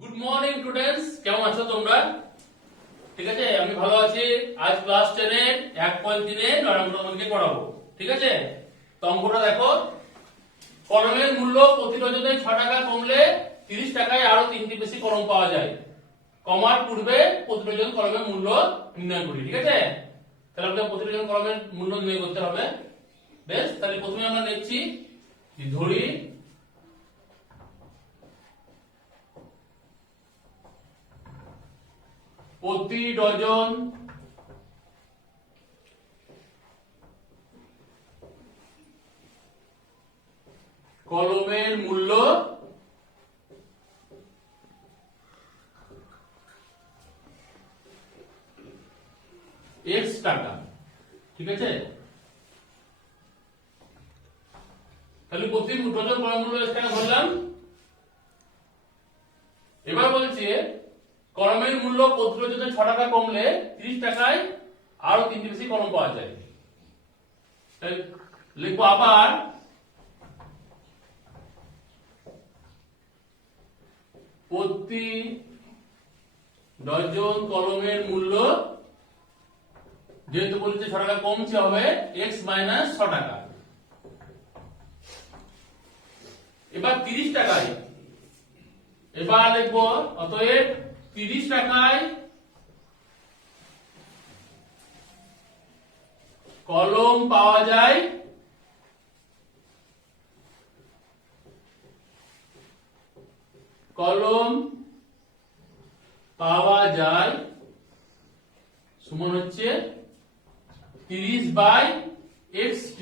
Good morning students, কেমন আছো তোমরা? ঠিক আছে, আমি ভালো আছি। আজ ক্লাস 10 এর 1.3 এ 9 নম্বর তোমাদেরকে পড়াবো। ঠিক আছে, তো অঙ্কটা দেখো। কলমের মূল্য প্রতি ডজনে 6 টাকা কমলে 30 টাকায় আরো 3টি বেশি কলম পাওয়া যায়। কমার পূর্বে প্রতি ডজন কলমের মূল্য নির্ণয় করি। ঠিক আছে, তাহলে আমাদের প্রতি ডজন কলমের মূল্য নির্ণয় করতে হবে। বেশ, তাহলে প্রথমে আমরা নিচ্ছি ধরি প্রতি ডজন কলমের মূল্য x টাকা। ঠিক আছে, তাহলে প্রতি ডজন কলমের মূল্য x টাকা ধরলাম। এবার বলছে কলমের মূল্য প্রতি ডজনে 6 টাকা কমলে 30 টাকায় আরো 3টি বেশি কলম পাওয়া যায়। লিখবো আবার প্রতি ডজন কলমের মূল্য, যেহেতু বলছে 6 টাকা কমছে, হবে x মাইনাস 6 টাকা। এবার 30 টাকায়, এবার লিখবো অতএব 30 টাকায় কলম পাওয়া যায় সমান হচ্ছে 30/xt।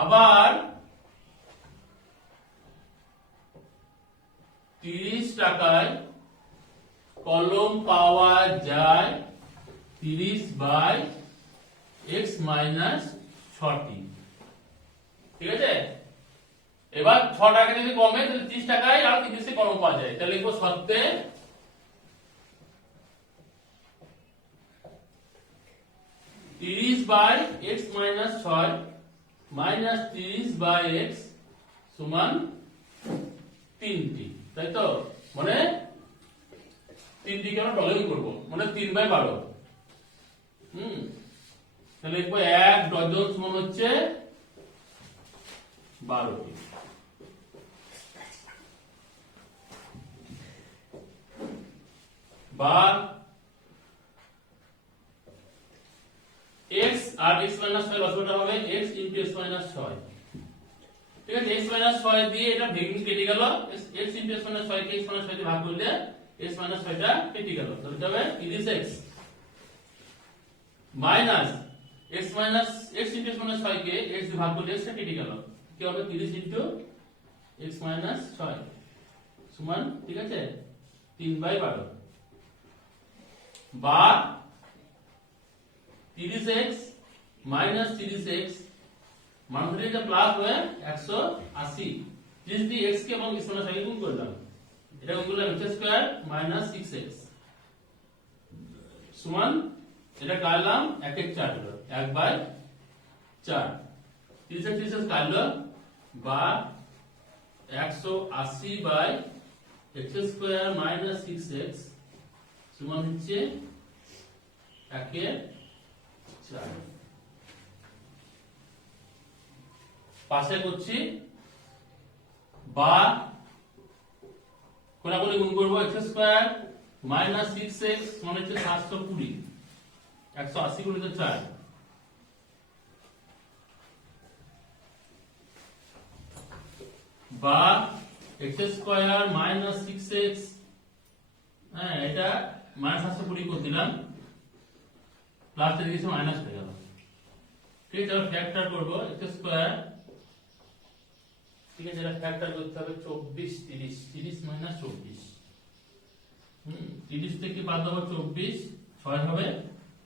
আবার 30 টাকায় কলম পাওয়া যায় 30/x মাইনাস 6টি। ঠিক আছে, এবার 6 টাকা যদি কমে তাহলে 30 টাকায় আর 30 বেশি কলম পাওয়া যায়। তাহলে লিখবো সত্যে 30/x মাইনাস 6 মাইনাস 30/x সমান 3টি। তাই তো, মানে 3টিকে আমরা ডজন করবো, মানে 3/12। তাহলে লিখবো 1 ডজন সমান হচ্ছে 12টি। বা x আর x মাইনাস 6 লসাগুটা হবে x ইনটু x মাইনাস 6। ঠিক আছে, x মাইনাস 6 দিয়ে এটা ভেঙে কেটে গেল। x ইনটু x মাইনাস 6 কে x মাইনাস 6 দিয়ে ভাগ করলে x মাইনাস 6 টা কেটে গেল। তাহলে হবে 30x minus x minus x into x minus 6 কে x দিয়ে ভাগ করলে x টা কেটে গেল। কি হবে 30 ইনটু x মাইনাস 6 সমান, ঠিক আছে, 3/12। বা 30x মাইনাস 30x মানে এটা প্লাস হয়ে 180। 30 দিয়ে x কে এবং x মাইনাস 6 কে গুণ করলাম, এটা গুণ করলে x স্কয়ার মাইনাস 6x সমান, এটা কাটলাম 1 1 4 হলো 1/4। 30x কাটলো, বা 180/x স্কয়ার মাইনাস 6x সমান হচ্ছে 1/4। পাশে করছি, বা কোনাকুনি গুণ করবো x স্কয়ার মাইনাস 6x সমান হচ্ছে 720। 180 গুণিত 4 বা x স্কয়ার মাইনাস 6x, হ্যাঁ এটা মাইনাস 720 করে দিলাম, প্লাস এর কিছু মাইনাস হয়ে গেল। ঠিক আছে, ফ্যাক্টর করব x স্কয়ার। ঠিক আছে, এটা ফ্যাক্টর করতে হবে 24 30 30 মাইনাস 24। 30 থেকে বাদ দেব 24, 6 হবে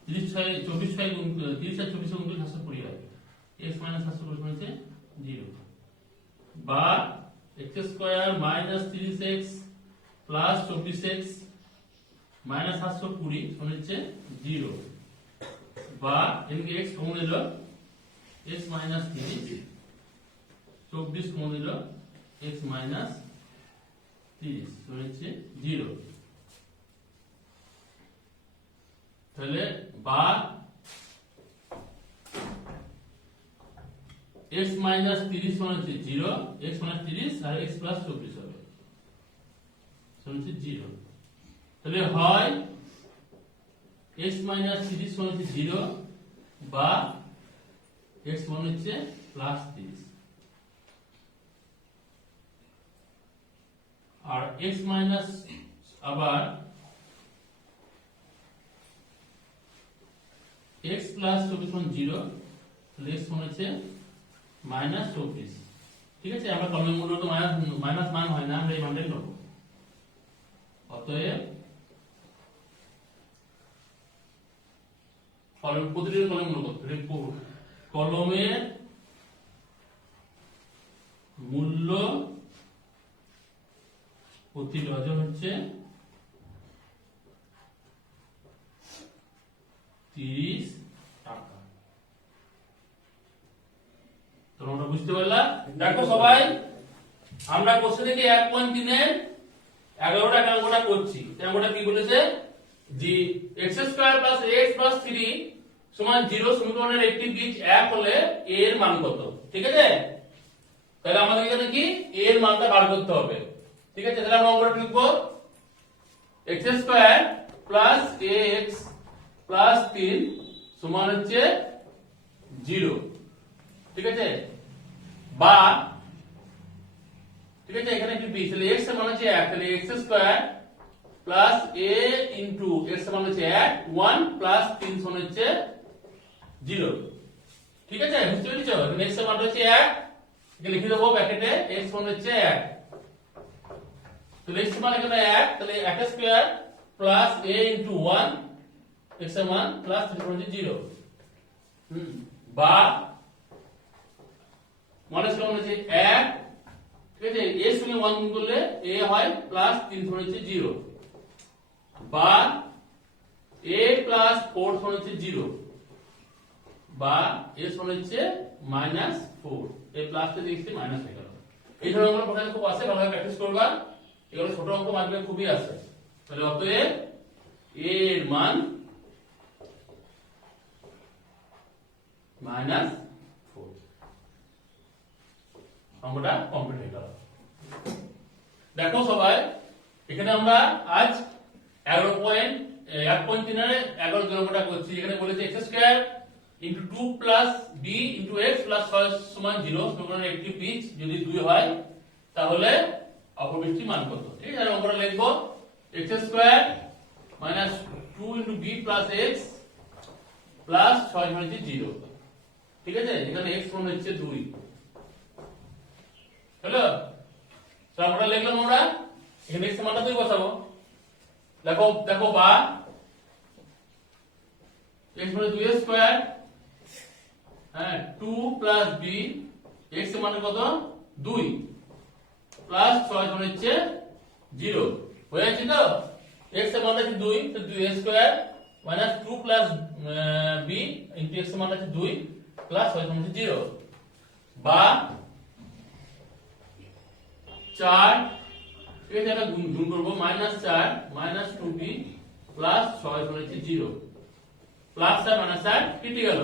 30 6 24 6 গুণ 30 আর 24 গুণ করলে 720 হয়। x মাইনাস 720 মানে 0। বা x square minus 30x plus 24x minus 720 সমান হচ্ছে 0। বা এদিকে x কমন এলো x মাইনাস 30 24 কমন দিল x মাইনাস 30 হচ্ছে 0। তাহলে বা x মাইনাস 30 সমান হচ্ছে 0, x মাইনাস 30 আর x প্লাস 24 হবে সমান হচ্ছে 0। তাহলে হয় x মাইনাস 30 সমান হচ্ছে 0 বা x সমান হচ্ছে প্লাস 30, আর x মাইনাস আবার x প্লাস 24 সমান 0, তাহলে x সমান হচ্ছে মাইনাস 24। ঠিক আছে, আমরা কমন মূল্য তো মাইনাস মান হয় না, আমরা এই মানটাই নেব। অতএব প্রতিটি কলম মূল্য কত, কলমের মূল্য প্রতি ডজন হচ্ছে 30 টাকা। তোমরা বুঝতে পারলা? দেখো সবাই, আমরা কোশ্চেন থেকে 1.3 এর 11টা অঙ্কটা করছি। অঙ্কটা কি বলেছে যে x² + ax + 3 সমান 0 সমীকরণের একটি বীজ 1 হলে a এর মান কত? ঠিক আছে, তাহলে আমাদের এখানে কি a এর মানটা বার করতে হবে। ঠিক আছে, তাহলে আমরা অঙ্কটা লিখব x² + ax + 3 সমান হচ্ছে 0। ঠিক আছে, বা ঠিক আছে, এখানে কি b, তাহলে x সমান হচ্ছে 1, তাহলে x² + a * x সমান হচ্ছে 1 + 3 সমান হচ্ছে 0। ঠিক আছে, বুঝতে পেরেছো? এখানে x সমান হচ্ছে 1, এখানে লিখে দেবো ব্র্যাকেটে x সমান হচ্ছে 1, তাহলে x সমান এখানে 1, তাহলে 1² + a * 1 x সমান + 3 সমান হচ্ছে 0। বা মানে সমান হচ্ছে 1, ঠিক আছে, a এর সঙ্গে 1 গুণ করলে a হয় + 3 সমান হচ্ছে 0, বা a + 4 সমান হচ্ছে 0, বা a সমান হচ্ছে -4, এই প্লাসটা দেখছি মাইনাস হয়ে গেল। এই ধরনের অঙ্ক প্রথমে খুব আসে, ভালোভাবে প্র্যাকটিস করবা, এগুলো ছোট অঙ্ক মাধ্যমে খুবই আসে। তাহলে অতএব a এর মান -4। অঙ্কটা কমপ্লিট হয়ে গেল। দেখো সবাই, এখানে আমরা আজ 1.3 এর 11 অঙ্কটা করছি। এখানে বলেছে x² * 2 + b * x + 6 সমান 0 সমীকরণের একটি পিচ যদি 2 হয় তাহলে অপর পিচটির মান কত? ঠিক আছে, তাহলে অঙ্কটা লিখব x² - 2 * b + x + 6 সমান 0। ঠিক আছে, এখানে x সমান হচ্ছে 2। হলো, তো আমরা লিখলাম, আমরা এখানে x এর মানটা 2 বসাবো। দেখো দেখো, বা x মানে 2a², হ্যাঁ, 2 + b, x এর মান কত? 2 + 6 সমান হচ্ছে 0। হয়ে যাচ্ছে তো? x এর মান হচ্ছে 2, তো 2a² - 2 + b * x এর মান হচ্ছে 2 + 6 সমান হচ্ছে 0, বা 4, ঠিক আছে, এটা গুণ করব, -4 - 2b + 6 সমান হচ্ছে 0, +4 -4 কেটে গেল,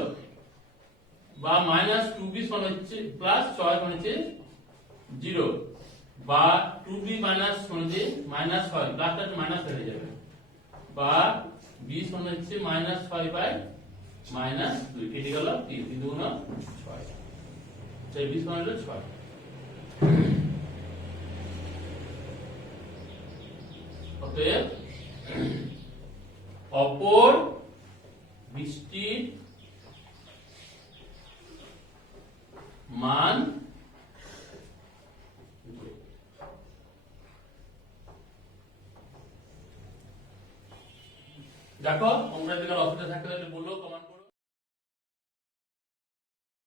বা -2b সমান হচ্ছে + 6 সমান হচ্ছে 0, বা 2b সমান হচ্ছে -6, প্লাসটা মাইনাস হয়ে যাবে, বা b সমান হচ্ছে -6/-2 কেটে গেল, 3 3 2 6, তাই b সমান হলো 6। অতএব অপর বৃষ্টির মান দেখো, তোমরা যদি অসুবিধা থাকলে বললো।